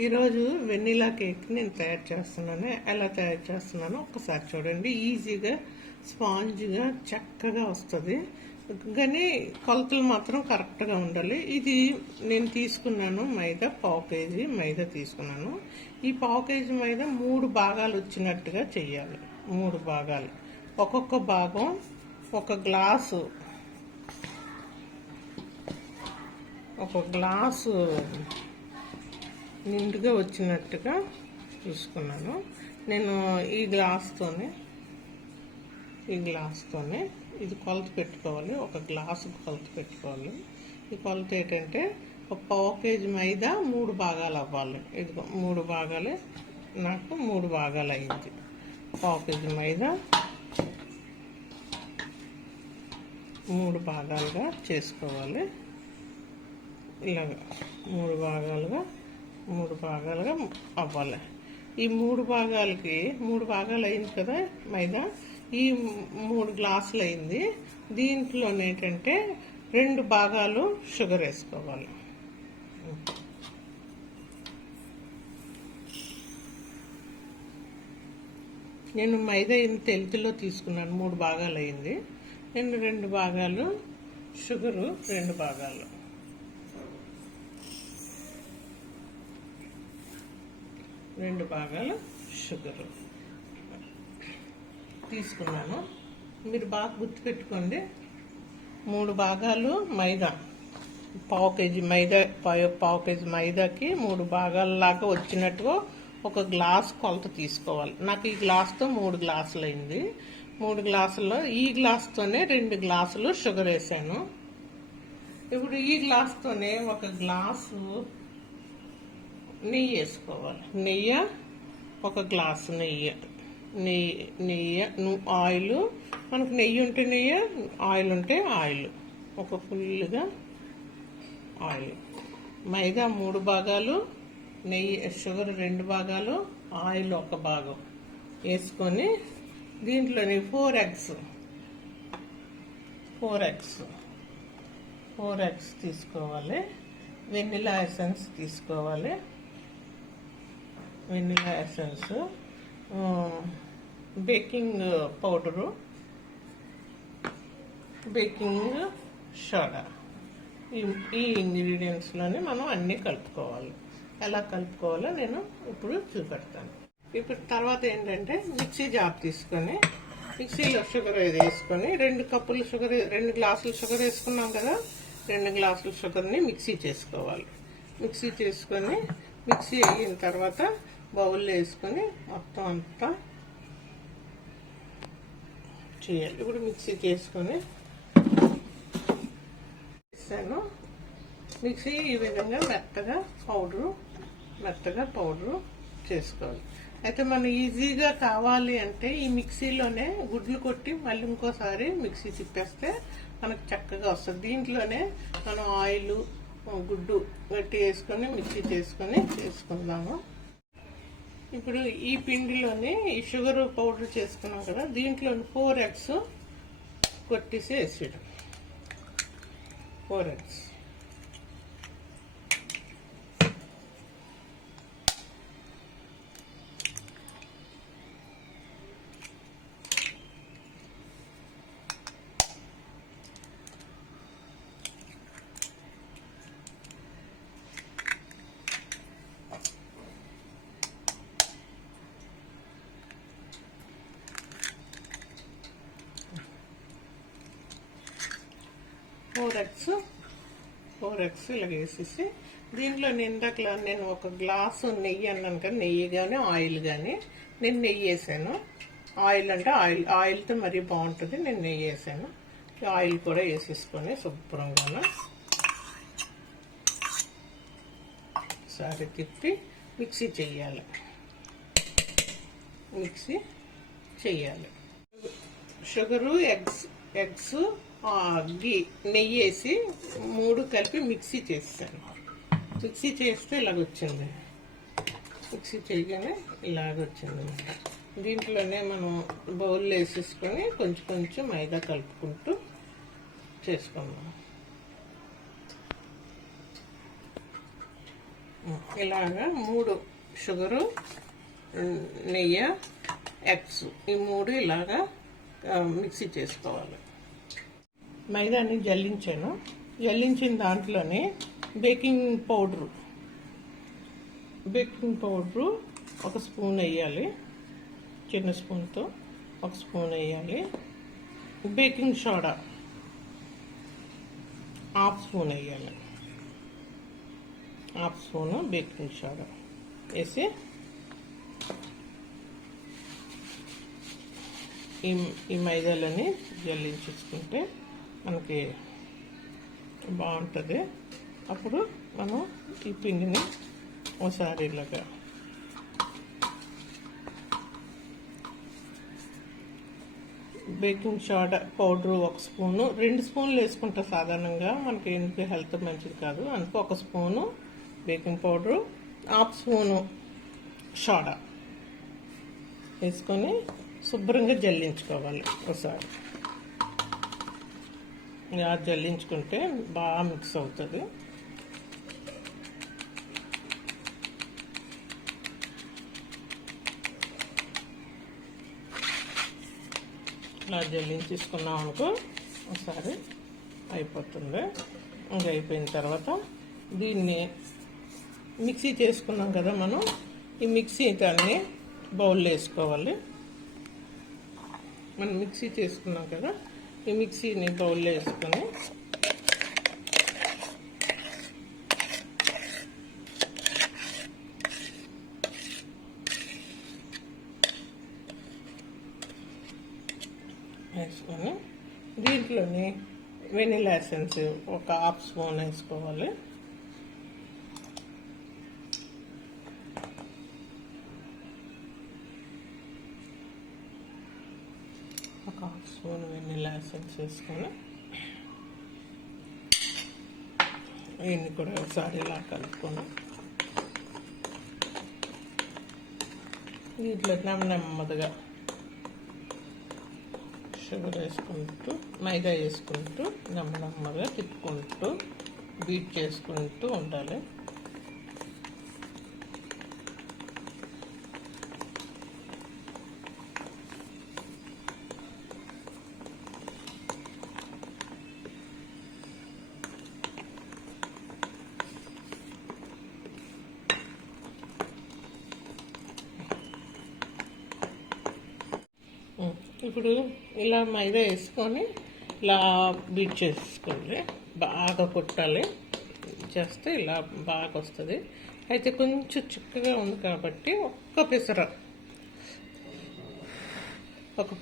ఈరోజు వెన్నీలా కేక్ నేను తయారు చేస్తున్నాను. ఎలా తయారు చేస్తున్నానో ఒకసారి చూడండి. ఈజీగా స్పాంజ్గా చక్కగా వస్తుంది, కానీ కొలతలు మాత్రం కరెక్ట్గా ఉండాలి. ఇది నేను తీసుకున్నాను మైదా, 1/2 కేజీ మైదా తీసుకున్నాను. ఈ 1/2 కేజీ మైదా 3 భాగాలు వచ్చినట్టుగా చెయ్యాలి. 3 భాగాలు, ఒక్కొక్క భాగం ఒక గ్లాసు నిండుగా వచ్చినట్టుగా చూసుకున్నాను. నేను ఈ గ్లాస్తోనే ఇది కొలత పెట్టుకోవాలి. ఒక గ్లాసు కొలత పెట్టుకోవాలి. ఈ కొలత ఏంటంటే ఒక 1/2 కేజీ మైదా 3 భాగాలు అవ్వాలి. ఇదిగో 3 భాగాలు, నాకు 3 భాగాలు అయింది. 1/2 కేజీ మైదా 3 భాగాలుగా చేసుకోవాలి. ఇలాగ 3 భాగాలుగా అవ్వాలి. ఈ 3 భాగాలు అయింది కదా మైదా. ఈ 3 గ్లాసులు అయింది. దీంట్లో ఏంటంటే 2 భాగాలు షుగర్ వేసుకోవాలి. నేను మైదా తెలుతులో తీసుకున్నాను. 3 భాగాలు అయింది. నేను 2 భాగాలు షుగరు, 2 భాగాలు షుగరు తీసుకున్నాను. మీరు బాగా గుర్తుపెట్టుకోండి. 3 భాగాలు మైదా, 1/2 కేజీ మైదా, 1/2 కేజీ మైదాకి 3 భాగాలలాగా వచ్చినట్టుగా ఒక గ్లాస్ కొలత తీసుకోవాలి. నాకు ఈ గ్లాస్తో 3 గ్లాసులు అయింది. 3 గ్లాసుల్లో ఈ గ్లాస్తోనే 2 గ్లాసులు షుగర్ వేసాను. ఇప్పుడు ఈ గ్లాస్తోనే ఒక గ్లాసు నెయ్యి వేసుకోవాలి. ఒక గ్లాసు నెయ్యి, ఆయిల్, మనకు నెయ్యి ఉంటే నెయ్యి, ఆయిల్ ఉంటే ఆయిల్, ఒక ఫుల్గా ఆయిల్. మైదా 3 భాగాలు, నెయ్యి, షుగర్ 2 భాగాలు, ఆయిల్ 1 భాగం వేసుకొని దీంట్లోని 4 ఎగ్స్ తీసుకోవాలి. వెనిలా ఎసెన్స్ తీసుకోవాలి. బేకింగ్ పౌడరు, బేకింగ్ సోడా, ఈ ఇంగ్రీడియంట్స్లోనే మనం అన్నీ కలుపుకోవాలి. ఎలా కలుపుకోవాలో నేను ఇప్పుడు చూపెడతాను. ఇప్పుడు తర్వాత ఏంటంటే మిక్సీ జార్ తీసుకొని మిక్సీలో షుగర్ వేసుకొని 2 కప్పులు షుగర్, 2 గ్లాసులు షుగర్ వేసుకున్నాం కదా. 2 గ్లాసుల షుగర్ని మిక్సీ చేసుకోవాలి. మిక్సీ అయిన తర్వాత బౌల్లో వేసుకొని మొత్తం అంతా చేయాలి. ఇప్పుడు మిక్సీ చేసుకొని వేసాను. మిక్సీ ఈ విధంగా మెత్తగా పౌడరు చేసుకోవాలి. అయితే మనం ఈజీగా కావాలి అంటే ఈ మిక్సీలోనే గుడ్లు కొట్టి మళ్ళీ ఇంకోసారి మిక్సీ తిప్పేస్తే మనకు చక్కగా వస్తుంది. దీంట్లోనే మనం ఆయిల్, గుడ్డు గట్టి వేసుకొని మిక్సీ చేసుకుందాము. ఇప్పుడు ఈ పిండిలోని ఈ షుగర్ పౌడర్ చేసుకున్నాం కదా, దీంట్లో 4 ఎగ్స్ కొట్టేసి వేసేయడం. 4 ఎగ్స్ ఫోర్ ఎగ్స్ ఇలా వేసేసి దీంట్లో ఇందాక నేను ఒక గ్లాసు నెయ్యి అన్నాను కదా, నెయ్యి కానీ ఆయిల్ కానీ, నేను నెయ్యి వేసాను. ఆయిల్ అంటే ఆయిల్తో మరీ బాగుంటుంది. నేను నెయ్యి వేసాను. ఆయిల్ కూడా వేసేసుకొని శుభ్రంగా ఒకసారి తిప్పి మిక్సీ చేయాలి. షుగరు, ఎగ్స్, నెయ్యి వేసి 3 కలిపి మిక్సీ చేస్తాను. మిక్సీ చేస్తే ఇలాగొచ్చింది. మిక్సీ చేయగానే ఇలాగొచ్చింది. దీంట్లోనే మనం బౌల్లో వేసేసుకొని కొంచెం మైదా కలుపుకుంటూ చేసుకుందాం. ఇలాగా 3 షుగరు, నెయ్యి, ఎగ్స్ ఈ 3 ఇలాగా మిక్సీ చేసుకోవాలి. మైదాని జల్లించిన దాంట్లోనే బేకింగ్ పౌడరు 1 స్పూన్ వేయాలి. చిన్న స్పూన్తో 1 స్పూన్ వేయాలి. బేకింగ్ సోడా 1/2 స్పూన్ వేయాలి. 1/2 స్పూను బేకింగ్ సోడా వేసి ఈ మైదాలని జల్లించుకుంటే మనకి బాగుంటుంది. అప్పుడు మనం ఈ పిండిని ఒకసారి ఇలాగా బేకింగ్ సోడా పౌడరు 1 స్పూను, 2 స్పూన్లు వేసుకుంటా సాధారణంగా, మనకి ఎందుకు హెల్త్ మంచిది కాదు, అందుకు 1 spoon baking powder, 1/2 spoon soda వేసుకొని శుభ్రంగా జల్లించుకోవాలి. ఒకసారి ఇలా జల్లించుకుంటే బాగా మిక్స్ అవుతుంది. ఇలా జల్లించేసుకున్నాం అనుకో ఒకసారి అయిపోతుంది. ఇంకా అయిపోయిన తర్వాత దీన్ని మిక్సీ చేసుకున్నాం కదా మనం, ఈ మిక్సీ దాన్ని బౌల్లో వేసుకోవాలి. మనం మిక్సీ చేసుకున్నాం కదా, ఈ మిక్సీని బౌల్లో వేసుకొని దీంట్లోని వెనిలా ఎసెన్స్ 1/2 స్పూన్ వేసుకోవాలి. ఒక 1/2 స్పూన్ వెనిలా ఎసెన్స్ వేసుకొని దీన్ని కూడా ఒకసారి ఇలా కలుపుకొని దీంట్లో నెమ్మదిగా షుగర్ వేసుకుంటూ, మైదా వేసుకుంటూ నెమ్మదిగా తిప్పుకుంటూ బీట్ చేసుకుంటూ ఉండాలి. ఇప్పుడు ఇలా మైదా వేసుకొని ఇలా బీట్ చేసుకోండి, బాగా కొట్టాలి. చేస్తే ఇలా బాగా వస్తుంది. అయితే కొంచెం చిక్కగా ఉంది కాబట్టి ఒక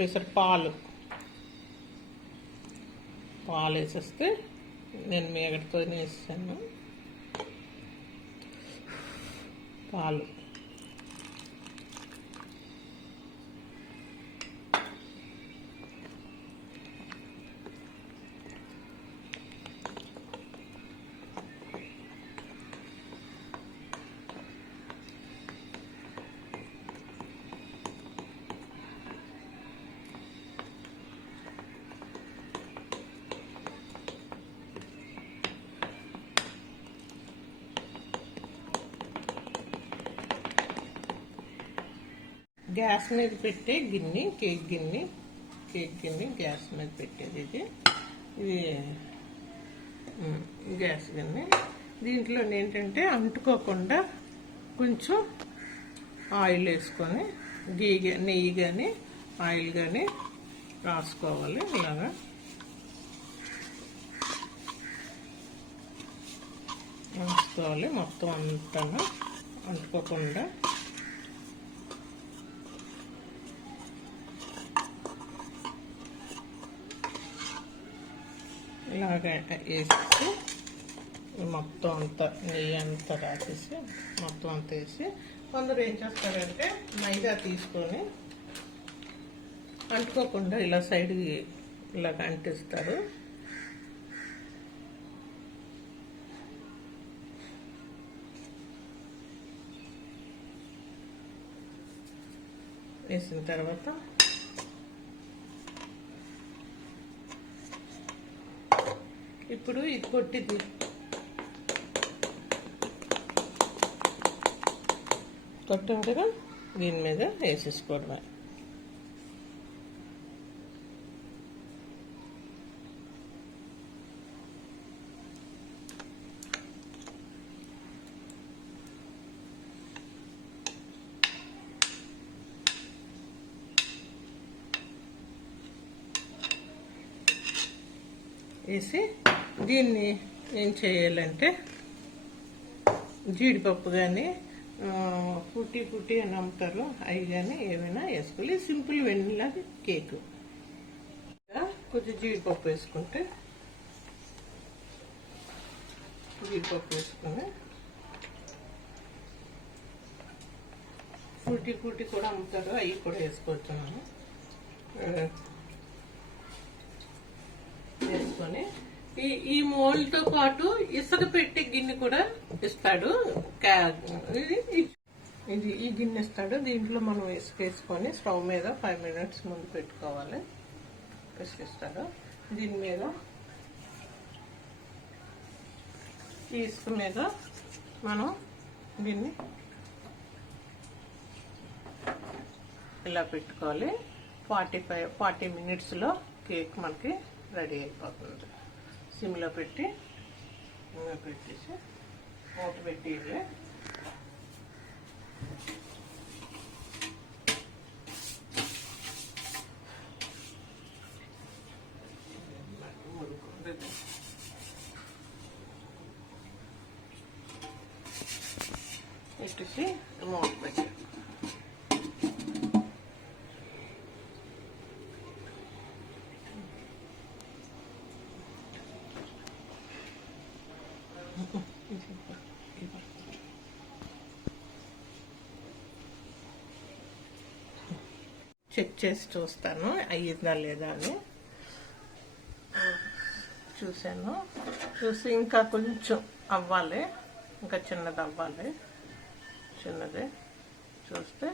పిసర పాలు వేసేస్తే, నేను మేగడతోనే వేసాను పాలు. గ్యాస్ మీద పెట్టే గిన్నె, కేక్ గిన్నె గ్యాస్ మీద పెట్టేది ఇది గ్యాస్ గిన్నె. దీంట్లో ఏంటంటే అంటుకోకుండా కొంచెం ఆయిల్ వేసుకొని నెయ్యి కానీ ఆయిల్ కానీ రాసుకోవాలి. ఇలాగా రాసుకోవాలి మొత్తం అంతా అంటుకోకుండా. ఇలాగ వేసి మొత్తం అంతా నెయ్యి అంతా రాసేసి మొత్తం అంతా వేసి, కొందరు ఏం చేస్తారంటే మైదా తీసుకొని అంటుకోకుండా ఇలా సైడ్కి ఇలాగ అంటిస్తారు. వేసిన తర్వాత ఇప్పుడు ఇది కొట్టింది కొట్టాం కదా, దీని మీద వేసేసుకోవడమే. వేసి దీన్ని ఏం చేయాలంటే జీడిపప్పు కానీ పుట్టి అని అమ్ముతారు, అవి కానీ ఏమైనా వేసుకోవాలి. Simple vanilla cake. కొంచెం జీడిపప్పు వేసుకుంటే, జీడిపప్పు వేసుకొని పుట్టి కూడా అమ్ముతారు, అవి కూడా వేసుకొచ్చున్నాను. వేసుకొని ఈ మోల్డ్తో పాటు ఇసుక పెట్టి గిన్నె కూడా ఇస్తాడు. ఇది ఈ గిన్నె ఇస్తాడు. దీంట్లో మనం ఇసుక వేసుకొని స్టవ్ మీద 5 minutes ముందు పెట్టుకోవాలి. ఇసుక ఇస్తాడు. దీని మీద ఈ ఇసుక మీద మనం దీన్ని ఇలా పెట్టుకోవాలి. 40 minutes కేక్ మనకి రెడీ అయిపోతుంది. సిమ్లో పెట్టేసి మూత పెట్టి పెట్టేసి మూత పెట్టి చెక్ చేసి చూస్తాను అయ్యిందా లేదా అని. చూసాను. చూసి ఇంకా కొంచెం అవ్వాలి, ఇంకా చిన్నది అవ్వాలి. చిన్నది చూస్తే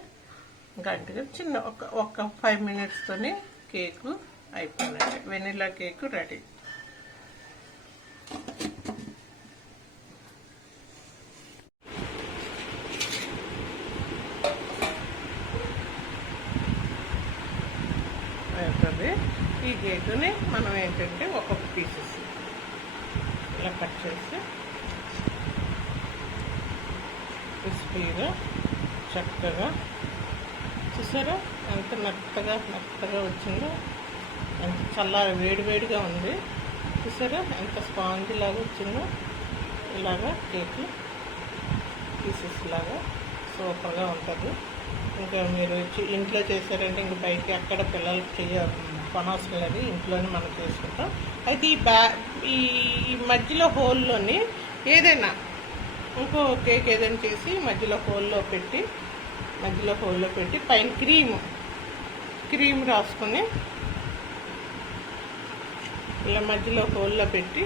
గట్టిగా చిన్న ఒక 5 minutesతోనే కేకు అయిపోయినట్టే. Vanilla cake ready. అవుతుంది. ఈ కేకుని మనం ఏంటంటే ఒక్కొక్క పీసెస్ ఇలా కట్ చేసి క్రిస్పీగా చక్కగా చూసారా ఎంత మెత్తగా వచ్చిందో. ఎంత వేడిగా ఉంది. చూసారా ఎంత స్పాంజ్ లాగా వచ్చిందో. ఇలాగా కేక్ పీసెస్ లాగా సూపర్గా ఉంటుంది. ఇంకా మీరు ఇంట్లో చేశారంటే ఇంక బయటకి ఎక్కడ పిల్లలకి కొనవసరం లేదు, ఇంట్లోనే మనం చేసుకుంటాం. అయితే ఈ మధ్యలో హోల్లోని ఏదైనా ఇంకో కేక్ ఏదైనా చేసి మధ్యలో హోల్లో పెట్టి పైన క్రీమ్ రాసుకొని ఇలా మధ్యలో హోల్లో పెట్టి